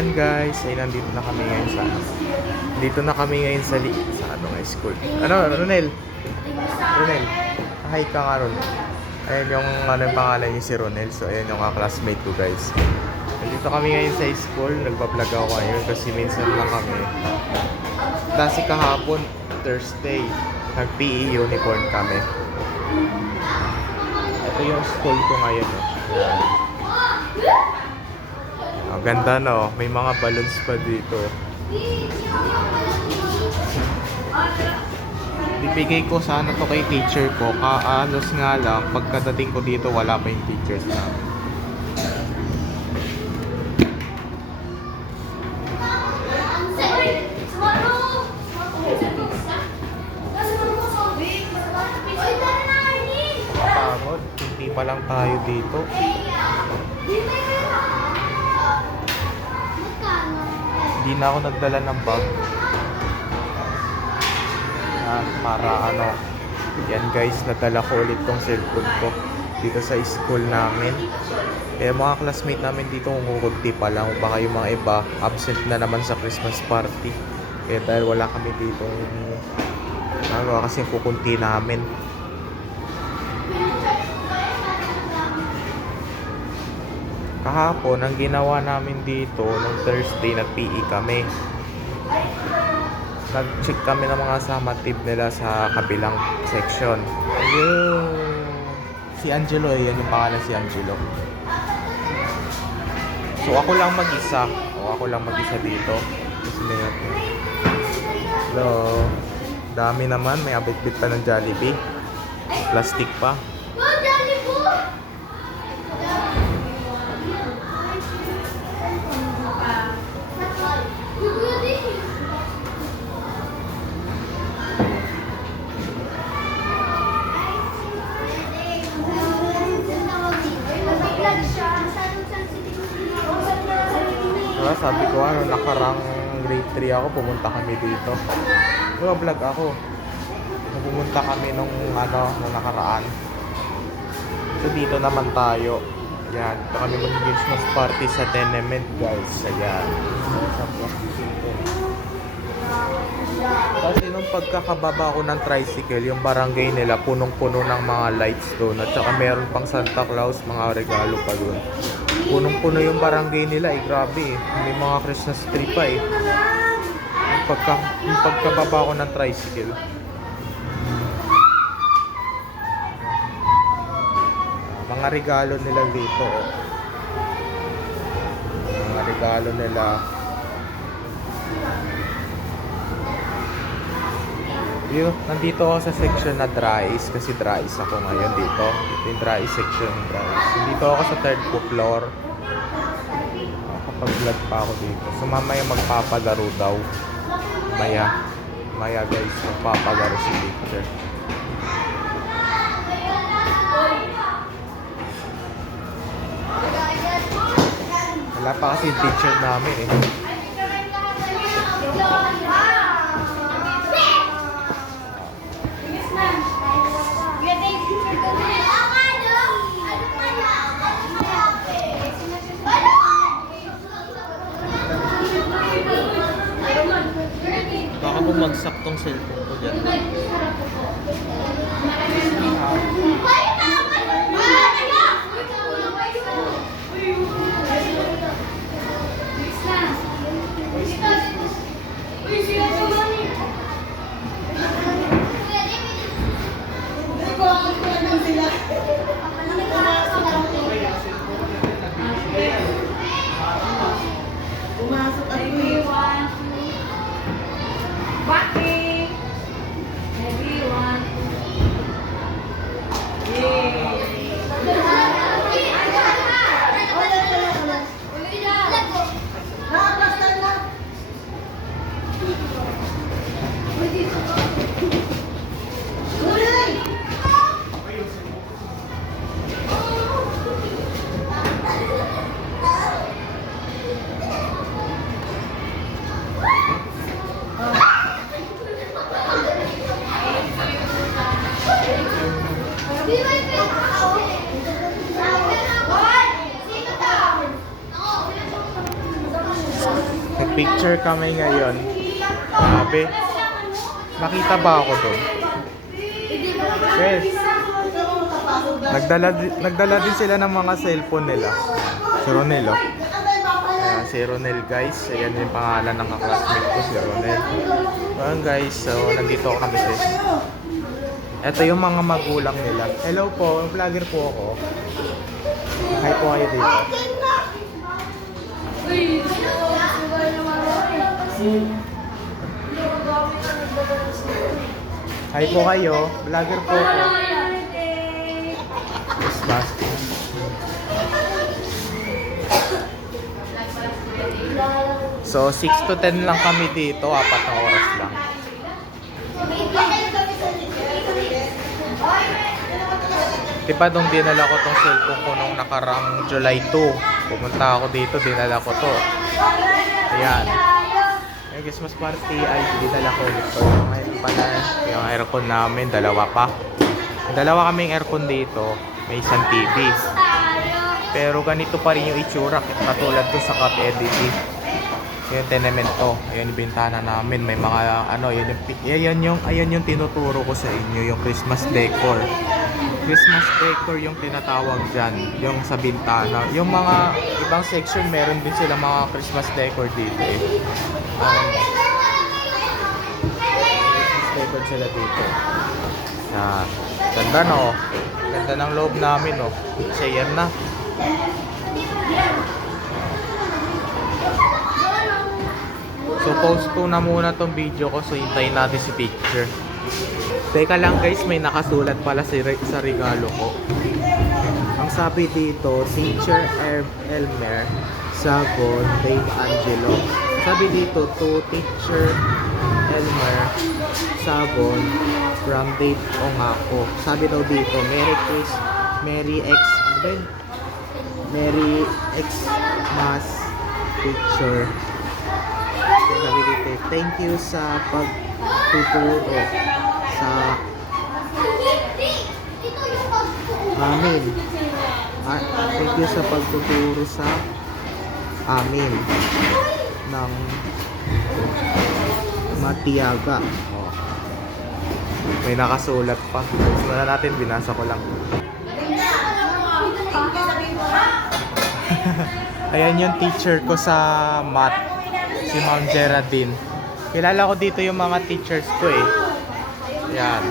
Ayan guys, ay nandito na kami ngayon sa school. Ronel? Ronel, hi ka nga Ron. Ayan yung yung pangalan niya si Ronel. So ayan yung classmate ko guys. Nandito kami ngayon sa school, nagbablog ako ngayon kasi minsan lang kami. Kasi kahapon, Thursday, nag-PE uniform kami. Ito yung school ko ngayon. Ayan. Ang ganda no, may mga balloons pa dito. Bibigay ko sana to kay teacher ko. Kaalos nga lang, pagkadating ko dito wala pa yung teachers na. Kapagod, hindi pa lang tayo dito. Hindi na ako nagdala ng bag. Para yan guys, nadala ko ulit tong cellphone ko dito sa school namin. Kaya mga classmate namin dito kung kukunti pa lang, baka yung mga iba absent na naman sa Christmas party. Kaya dahil wala kami dito kasi kukunti namin. Kahapon, ang ginawa namin dito nung Thursday, nag-PE kami. Nag-check kami ng mga summative nila sa kabilang section. Ayun! Si Angelo, yan yung pangalan, si Angelo. So ako lang mag-isa dito. Hello. Dami naman, may abit-bit pa ng Jollibee. Plastic pa. Sabi ko nakarang grade 3 ako, pumunta kami dito. Vlog ako. Pumunta kami nung nakaraan. So dito naman tayo. Ayan, dito kami mag-Christmas party sa tenement guys. Ayan. Kasi nung pagkakababa ko ng tricycle, yung barangay nila punong-puno ng mga lights doon. At saka meron pang Santa Claus, mga regalo pa doon. Punong-puno yung barangay nila grabe May mga Christmas tree pa Yung pagkababa ko ng tricycle. Mga regalo nila dito Mga regalo nila. Nandito ako sa section na dry ice kasi dry ice ako ngayon dito. Ito yung dry ice section, dry ice. Nandito ako sa third floor. Kapag-vlog pa ako dito. So mamaya magpapalaro daw. Maya guys, magpapalaro si teacher. Wala pa kasi teacher namin Baka bumagsak tong cellphone ko dyan. Pumasok everyone. Walking. Everyone. Picture kami ngayon. Sabi, nakita ba ako doon? Yes. Nagdala din sila ng mga cellphone nila. Si Ronel, oh. Ayan, si Ronel, guys. Ayan yung pangalan ng kaklasmate ko, si Ronel. Ayan, guys. So, nandito kami sa... Ito yung mga magulang nila. Hello po, vlogger po ako. Hi po kayo dito. Hi po kayo, vlogger po ako. Christmas. So, 6 to 10 lang kami dito, 4 na oras lang. Diba nung dinala ko tong cellphone ko nung nakarang July 2, pumunta ako dito, dinala ko to. Ayan. Yung Christmas party ay dinala ko dito. Ngayon pala, yung aircon namin, dalawa pa. Dalawa kaming aircon dito, may isang TV. Pero ganito pa rin yung itsura, katulad to sa Cap Edity. Yung tenement to, ayan yung bintana namin, may mga ano, ayan yung tinuturo ko sa inyo, yung Christmas decor. Christmas decor yung tinatawag dyan, yung sa bintana. Yung mga ibang section, meron din sila mga Christmas decor dito eh. Christmas decor sila dito. Ganda no, ganda ng loob namin no. Share na. So post ko na muna tong video ko, so hintayin natin si teacher. Teka lang guys, may nakasulat pala sa regalo ko. Ang sabi dito, Teacher Elmer Sagon Dave Angelo. Sabi dito, to Teacher Elmer Sagon from Dave Ongako. Sabi daw dito, Merry Xmas Teacher. Sabi dito, thank you sa pagtuturo sa amin. Thank you sa pagtuturo sa amin ng Matiyaga. Oh. May nakasulat pa. Gusto na natin, binasa ko lang. Ayan yung teacher ko sa math, si Ma'am Geraldine. Kilala ko dito yung mga teachers ko eh. Yan.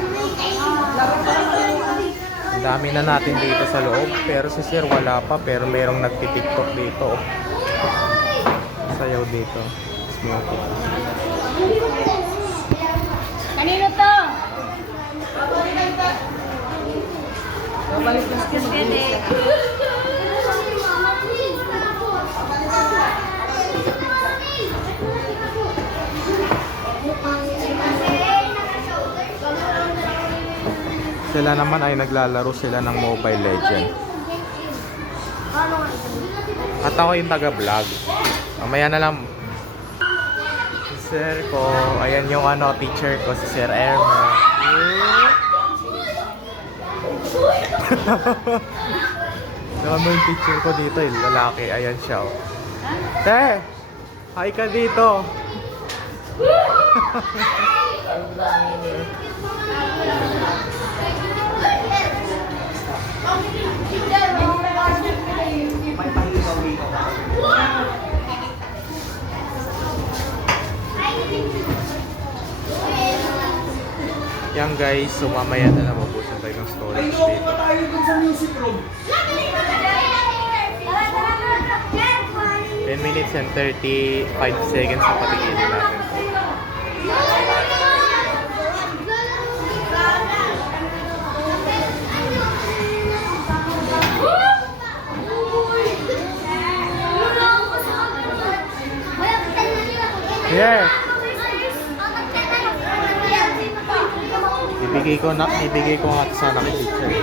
Ang dami na natin dito sa loob. Pero si Sir wala pa. Pero merong nagtitiktok dito. Sayaw dito. Kanino to? Babalik na sila naman ay naglalaro sila ng Mobile Legend. At ako yung taga-vlog. Mamaya na lang. Sir ko, ayan yung ano, teacher ko, si Sir Elmer. Naman mo yung teacher ko dito, yung lalaki. Ayan siya. Oh. Te! Hi ka dito! Yan guys, so mamaya na lang mabusan tayo ng storage dito. 10 minutes and 35 seconds ang patigilin natin. Yeah. Ibigay ko nga sana kay teacher.